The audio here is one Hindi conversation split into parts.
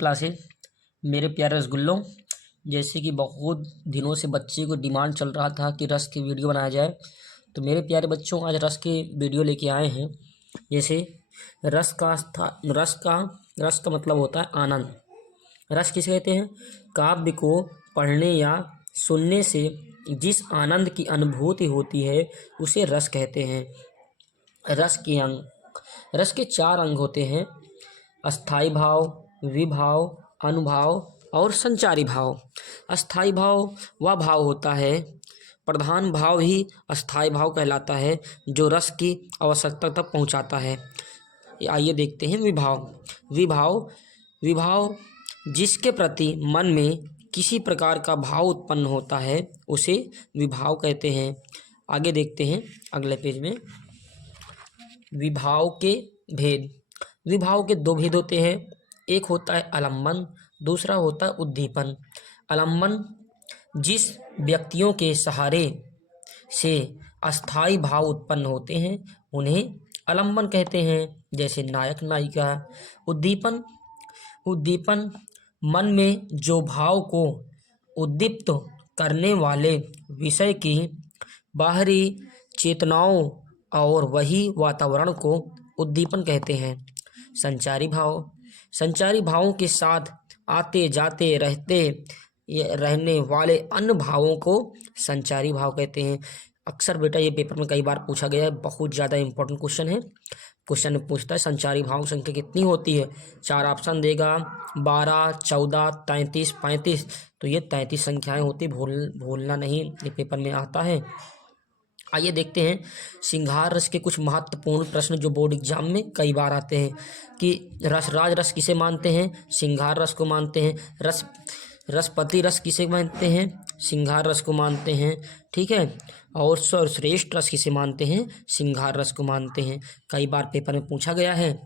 क्लासेज। मेरे प्यारे रसगुल्लों, जैसे कि बहुत दिनों से बच्चे को डिमांड चल रहा था कि रस की वीडियो बनाया जाए, तो मेरे प्यारे बच्चों आज रस की वीडियो लेके आए हैं। जैसे रस का मतलब होता है आनंद। रस किसे कहते हैं? काव्य को पढ़ने या सुनने से जिस आनंद की अनुभूति होती है उसे रस कहते हैं। रस के 4 अंग होते हैं: अस्थाई भाव, विभाव, अनुभाव और संचारी भाव। अस्थाई भाव वह भाव होता है, प्रधान भाव ही अस्थाई भाव कहलाता है, जो रस की आवश्यकता तक पहुंचाता है। आइए देखते हैं विभाव जिसके प्रति मन में किसी प्रकार का भाव उत्पन्न होता है उसे विभाव कहते हैं। आगे देखते हैं अगले पेज में। विभाव के भेद। विभाव के 2 भेद होते हैं। एक होता है आलम्बन, दूसरा होता है उद्दीपन। आलम्बन जिस व्यक्तियों के सहारे से अस्थाई भाव उत्पन्न होते हैं उन्हें आलम्बन कहते हैं, जैसे नायक नायिका। उद्दीपन मन में जो भाव को उद्दीप्त करने वाले विषय की बाहरी चेतनाओं और वही वातावरण को उद्दीपन कहते हैं। संचारी भावों के साथ आते जाते रहने वाले अन्य भावों को संचारी भाव कहते हैं। अक्सर बेटा ये पेपर में कई बार पूछा गया है, बहुत ज़्यादा इंपॉर्टेंट क्वेश्चन है। क्वेश्चन में पूछता है संचारी भावों की संख्या कितनी होती है। 4 ऑप्शन देगा, 12, 14, 33, 35। तो ये 33 संख्याएं होती, भूलना नहीं, ये पेपर में आता है। आइए देखते हैं श्रृंगार रस के कुछ महत्वपूर्ण प्रश्न जो बोर्ड एग्जाम में कई बार आते हैं कि राज रस किसे मानते हैं? श्रृंगार रस को मानते हैं। रसपति रस किसे मानते हैं? श्रृंगार रस को मानते हैं। ठीक है। और सर्वश्रेष्ठ रस किसे मानते हैं? श्रृंगार रस को मानते हैं। कई बार पेपर में पूछा गया है।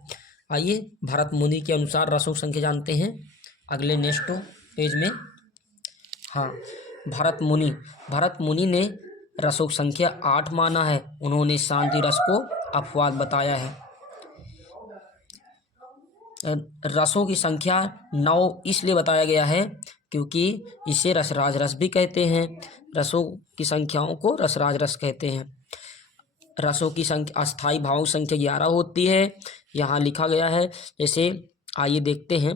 आइए भरत मुनि के अनुसार रसों की संख्या जानते हैं अगले नेक्स्ट पेज में। हाँ, भरत मुनि ने रसों की संख्या 8 माना है। उन्होंने शांति रस को अपवाद बताया है। रसों की संख्या 9 इसलिए बताया गया है क्योंकि इसे रसराज रस भी कहते हैं। रसों की संख्याओं को रसराज रस कहते हैं। रसों की संख्या अस्थाई भावों की संख्या 11 होती है, यहाँ लिखा गया है। जैसे आइए देखते हैं,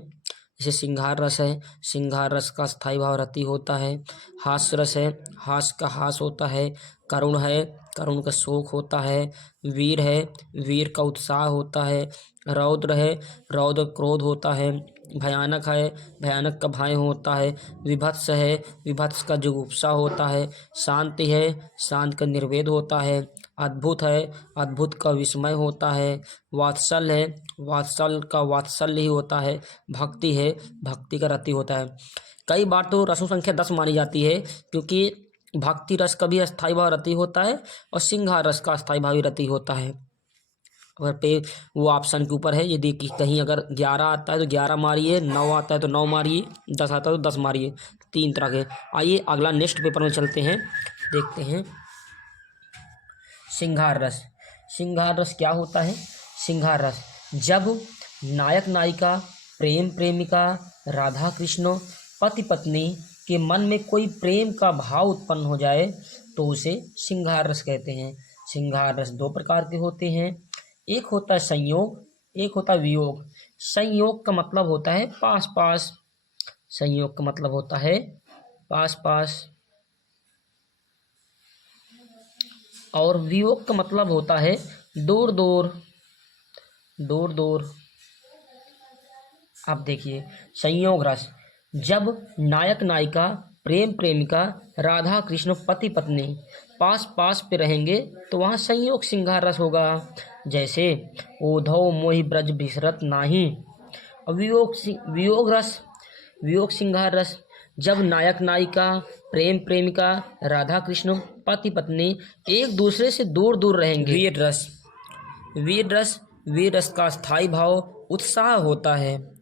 जैसे श्रृंगार रस है, श्रृंगार रस का स्थायी भाव रति होता है। हास्य रस है, हास्य का हास होता है। करुण है, करुण का शोक होता है। वीर है, वीर का उत्साह होता है। रौद्र है, रौद्र क्रोध होता है। भयानक है, भयानक का भय होता है। विभत्स है, विभत्स का जुगुप्सा होता है। शांति है, शांत का निर्वेद होता है। अद्भुत है, अद्भुत का विस्मय होता है। वात्सल है, वात्सल का वात्सल्य ही होता है। भक्ति है, भक्ति का रति होता है। कई बार तो रसों संख्या 10 मानी जाती है क्योंकि भक्ति रस का भी अस्थाई भाव रति होता है और श्रृंगार रस का अस्थाई भाव रति होता है। अगर पे वो ऑप्शन के ऊपर है, यदि कहीं अगर 11 आता है तो 11 मारिए, 9 आता है तो 9 मारिए, 10 आता है तो 10 मारिए। 3 तरह के। आइए अगला नेक्स्ट पेपर में चलते हैं, देखते हैं श्रृंगार रस। श्रृंगार रस क्या होता है? श्रृंगार रस जब नायक नायिका, प्रेम प्रेमिका, राधा कृष्ण, पति पत्नी के मन में कोई प्रेम का भाव उत्पन्न हो जाए तो उसे श्रृंगार रस कहते हैं। श्रृंगार रस 2 प्रकार के होते हैं, एक होता है संयोग, एक होता है वियोग। संयोग का मतलब होता है पास पास, संयोग का मतलब होता है पास पास, और वियोग का मतलब होता है दूर दूर, दूर दूर। अब देखिए संयोग रस जब नायक नायिका, प्रेम प्रेमिका, राधा कृष्ण, पति पत्नी पास पास पे रहेंगे तो वहाँ संयोग श्रृंगार रस होगा। जैसे ओधव मोहि ब्रज बिसरत नाही। वियोग श्रृंगार रस जब नायक नायिका, प्रेम प्रेमिका, राधा कृष्ण, पति पत्नी एक दूसरे से दूर दूर रहेंगे। वीर रस का स्थायी भाव उत्साह होता है।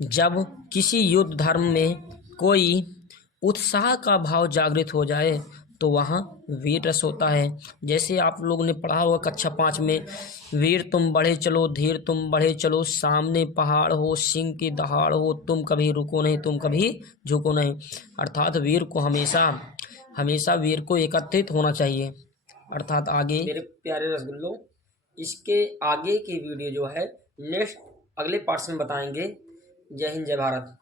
जब किसी युद्ध धर्म में कोई उत्साह का भाव जागृत हो जाए तो वहाँ वीर रस होता है। जैसे आप लोगों ने पढ़ा होगा कक्षा 5 में, वीर तुम बढ़े चलो, धीर तुम बढ़े चलो, सामने पहाड़ हो, सिंह की दहाड़ हो, तुम कभी रुको नहीं, तुम कभी झुको नहीं। अर्थात वीर को हमेशा वीर को एकत्रित होना चाहिए। अर्थात आगे मेरे प्यारे रसगुल्लों, इसके आगे की वीडियो जो है नेक्स्ट अगले पार्ट में बताएंगे। जय हिंद, जय भारत।